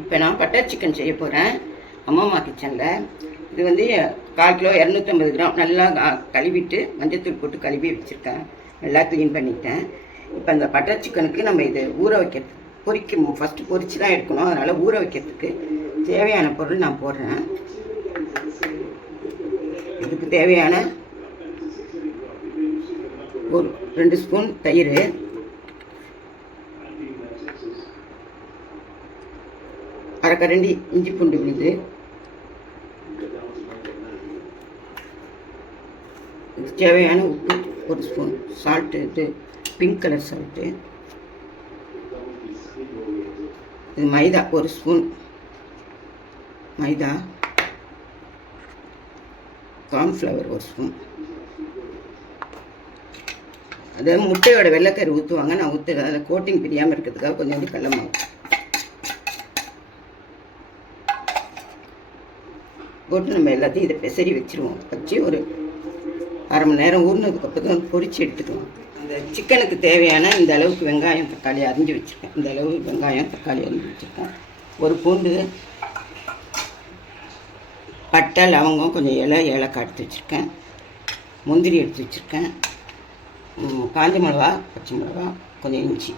இப்போ நான் butter chicken செய்ய போகிறேன் அம்மா கிச்சனில். இது வந்து 1/4 கிலோ 250 கிராம் நல்லா கழுவிட்டு மஞ்சத்தூள் போட்டு கழுவி வச்சுருக்கேன். நல்லா க்ளீன் பண்ணிட்டேன். இப்போ அந்த பட்டர் சிக்கனுக்கு நம்ம இது ஊற வைக்க ஃபஸ்ட்டு பொரிச்சு தான் எடுக்கணும். அதனால் ஊற வைக்கிறதுக்கு தேவையான பொருள் நான் போடுறேன். இதுக்கு தேவையான ஒரு 2 ஸ்பூன் தயிர், 1/2 கரண்டி இஞ்சி பூண்டு விழுது, தேவையான உப்பு 1 ஸ்பூன், சால்ட்டு, இது பிங்க் கலர் சால்ட்டு, இது மைதா 1 ஸ்பூன் மைதா, கார்ன்ஃப்ளவர் 1 ஸ்பூன். அதாவது முட்டையோட வெள்ளைக்கறி ஊற்றுவாங்க, நான் ஊற்றுறேன். அதில் கோட்டிங் பிரியாமல் இருக்கிறதுக்காக கொஞ்சம் கடலை மாவு போட்டு நம்ம எல்லாத்தையும் இதை பெசரி வச்சுருவோம். வச்சு ஒரு 1/2 மணி நேரம் ஊறினதுக்கப்புறம் பொரித்து எடுத்துக்குவோம். அந்த சிக்கனுக்கு தேவையான இந்த அளவுக்கு வெங்காயம் தக்காளி அரிஞ்சு வச்சுருக்கேன். இந்த அளவு வெங்காயம் தக்காளி அரிஞ்சு வச்சுருக்கேன். ஒரு பூண்டு, பட்டை, லவங்கம், கொஞ்சம் ஏலக்காய் எடுத்து வச்சுருக்கேன். முந்திரி எடுத்து வச்சுருக்கேன். காஞ்ச மிளகா, பச்சை மிளகா, கொஞ்சம் இஞ்சி,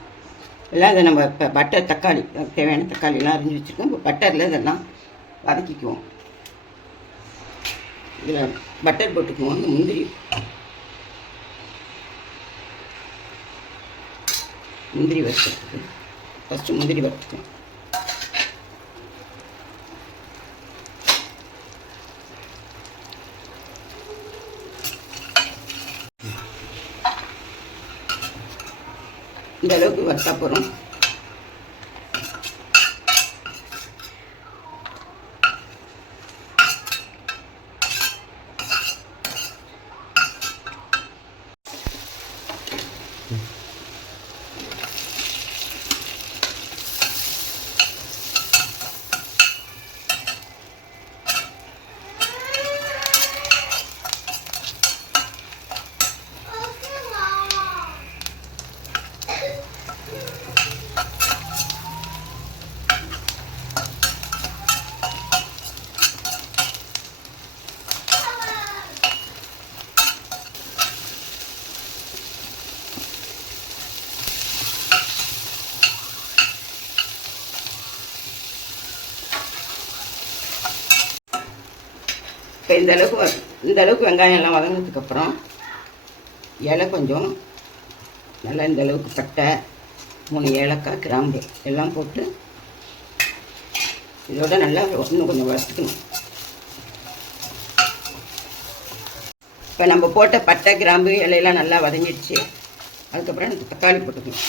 எல்லாம் இதை நம்ம இப்போ பட்டர் தக்காளி தேவையான தக்காளியெல்லாம் அரிஞ்சு வச்சுருக்கோம். இப்போ பட்டரில் இதெல்லாம் வதக்கிக்குவோம். இதில் பட்டர் போட்டுக்குவோம். இந்த முந்திரி வறுக்கிறதுக்கு ஃபஸ்ட்டு முந்திரி வறுத்துக்குவோம். இந்த அளவுக்கு வறுத்தா போகிறோம். இப்போ இந்த அளவுக்கு வெங்காயம் எல்லாம் வதங்கினதுக்கப்புறம் இலை கொஞ்சம் நல்லா இந்த அளவுக்கு பட்டை, 3 ஏலக்காய், கிராம்பு எல்லாம் போட்டு இதோட நல்லா இன்னும் கொஞ்சம் வறுத்துக்கணும். இப்போ நம்ம போட்ட பட்டை, கிராம்பு, இலையெல்லாம் நல்லா வதங்கிடுச்சு. அதுக்கப்புறம் எனக்கு தக்காளி போட்டுக்கணும்.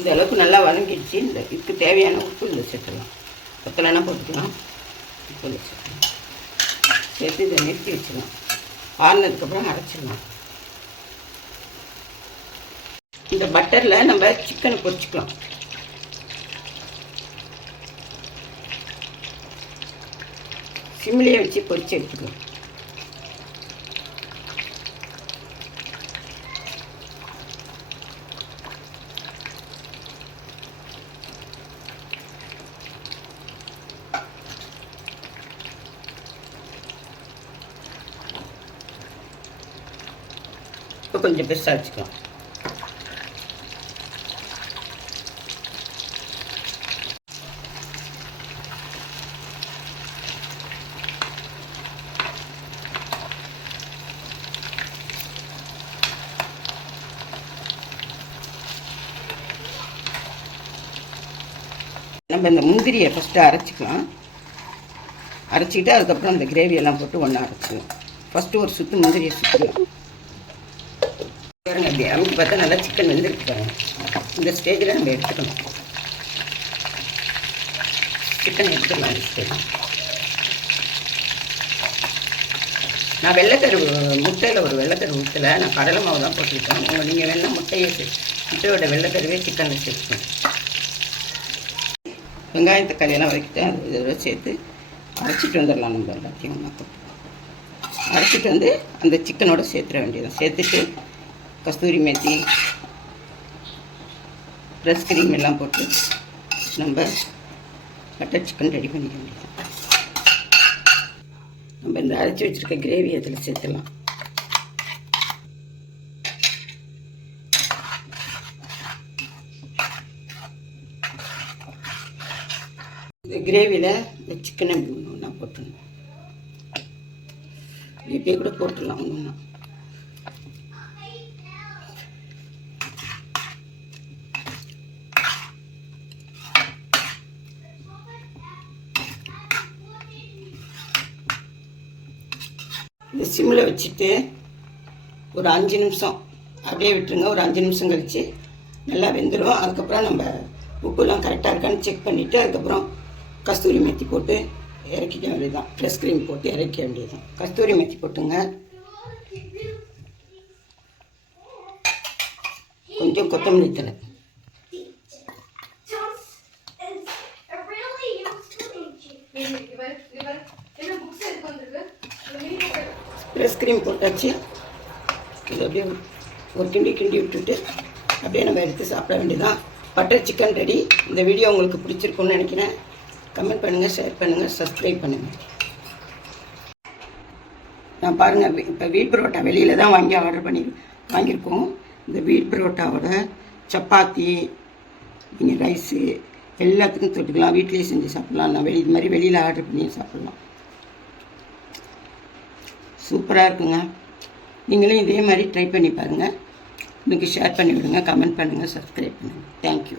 இந்த அளவுக்கு நல்லா வதங்கிடுச்சு. இதுக்கு தேவையான உப்பு இதில் சேர்த்துக்கலாம். பத்தலைன்னா போட்டுக்கலாம். உப்பு இதில் சேர்த்துக்கலாம். சேர்த்து இதை நிறுத்தி வச்சிடலாம். ஆறுனதுக்கப்புறம் அரைச்சிடலாம். இந்த பட்டரில் நம்ம சிக்கனை பொரிச்சிக்கலாம். சிம்மிலேயே வச்சு பொரிச்சு எடுத்துக்கலாம். இப்போ கொஞ்சம் பெருசாக வச்சுக்கலாம். நம்ம இந்த முந்திரியை ஃபஸ்ட்டு அரைச்சிக்கலாம். அரைச்சிக்கிட்டு அதுக்கப்புறம் இந்த கிரேவியெல்லாம் போட்டு ஒன்றா அரைச்சிக்கலாம். ஃபஸ்ட்டு ஒரு சுற்று முந்திரியை சுற்றலாம். பாருங்க, அப்படி அமைச்சு பார்த்தா நல்லா சிக்கன் வெந்திருக்கு பாருங்க. இந்த ஸ்டேஜில் நம்ம எடுத்துக்கணும். சிக்கன் எடுத்துக்கலாம். இந்த ஸ்டேஜ் நான் முட்டையில் ஒரு வெள்ளைக்கரு ஊற்றலை. நான் கடலை மாவு தான் போட்டுருக்கேன். நீங்கள் வேணால் முட்டையோட வெள்ளைக்கருவே சிக்கனில் சேர்த்துக்கணும். வெங்காயம் தக்காளியெல்லாம் வதக்கிட்டு இதோட சேர்த்து அரைச்சிட்டு வந்துடலாம். நம்ம எல்லாத்தையும் ஒன்றா போட்டு அரைச்சிட்டு வந்து அந்த சிக்கனோட சேர்த்துட வேண்டியது. சேர்த்துட்டு கஸ்தூரி மேத்தி, ஃப்ரெஷ் க்ரீம் எல்லாம் போட்டு நம்ம பட்டர் சிக்கன் ரெடி பண்ணிக்க வேண்டியது. நம்ம இந்த அரைச்சி வச்சுருக்க கிரேவி அதில் சேர்த்துலாம். இந்த கிரேவியில் இந்த சிக்கனை ஒன்றா போட்டுடணும். இப்படியே கூட போட்டுடலாம் ஒன்று. இந்த சிம்மில் வச்சுட்டு ஒரு 5 நிமிஷம் அப்படியே விட்டுருங்க. ஒரு 5 நிமிஷம் கழித்து நல்லா வெந்துடும். அதுக்கப்புறம் நம்ம உப்புலாம் கரெக்டாக இருக்கான்னு செக் பண்ணிவிட்டு அதுக்கப்புறம் கஸ்தூரி மேத்தி போட்டு இறக்கிக்க வேண்டியதுதான். ஃப்ரெஷ் க்ரீம் போட்டு இறக்க வேண்டியதுதான். கஸ்தூரி மேத்தி போட்டுங்க, கொஞ்சம் கொத்தமல்லி தழை, ஃப்ரெஷ் க்ரீம் போட்டாச்சு. இது அப்படியே ஒரு கிண்டி விட்டுட்டு அப்படியே நம்ம எடுத்து சாப்பிட வேண்டியதான். Butter chicken ready. இந்த வீடியோ உங்களுக்கு பிடிச்சிருக்குன்னு நினைக்கிறேன். கமெண்ட் பண்ணுங்கள், ஷேர் பண்ணுங்கள், சப்ஸ்கிரைப் பண்ணுங்கள். நான் பாருங்கள், இப்போ வீட் பரோட்டா வெளியில் தான் வாங்கியிருக்கோம். இந்த வீட் பரோட்டாவோட சப்பாத்தி, நீங்கள் ரைஸு எல்லாத்துக்கும் தொட்டுக்கலாம். வீட்டிலேயே செஞ்சு சாப்பிட்லாம். நான் இது மாதிரி வெளியில் ஆர்டர் பண்ணி சாப்பிட்லாம். சூப்பராக இருக்குங்க. நீங்களும் இதே மாதிரி ட்ரை பண்ணி பாருங்கள். எனக்கு ஷேர் பண்ணி விடுங்க, கமெண்ட் பண்ணுங்கள், சப்ஸ்கிரைப் பண்ணுங்கள். தேங்க்யூ.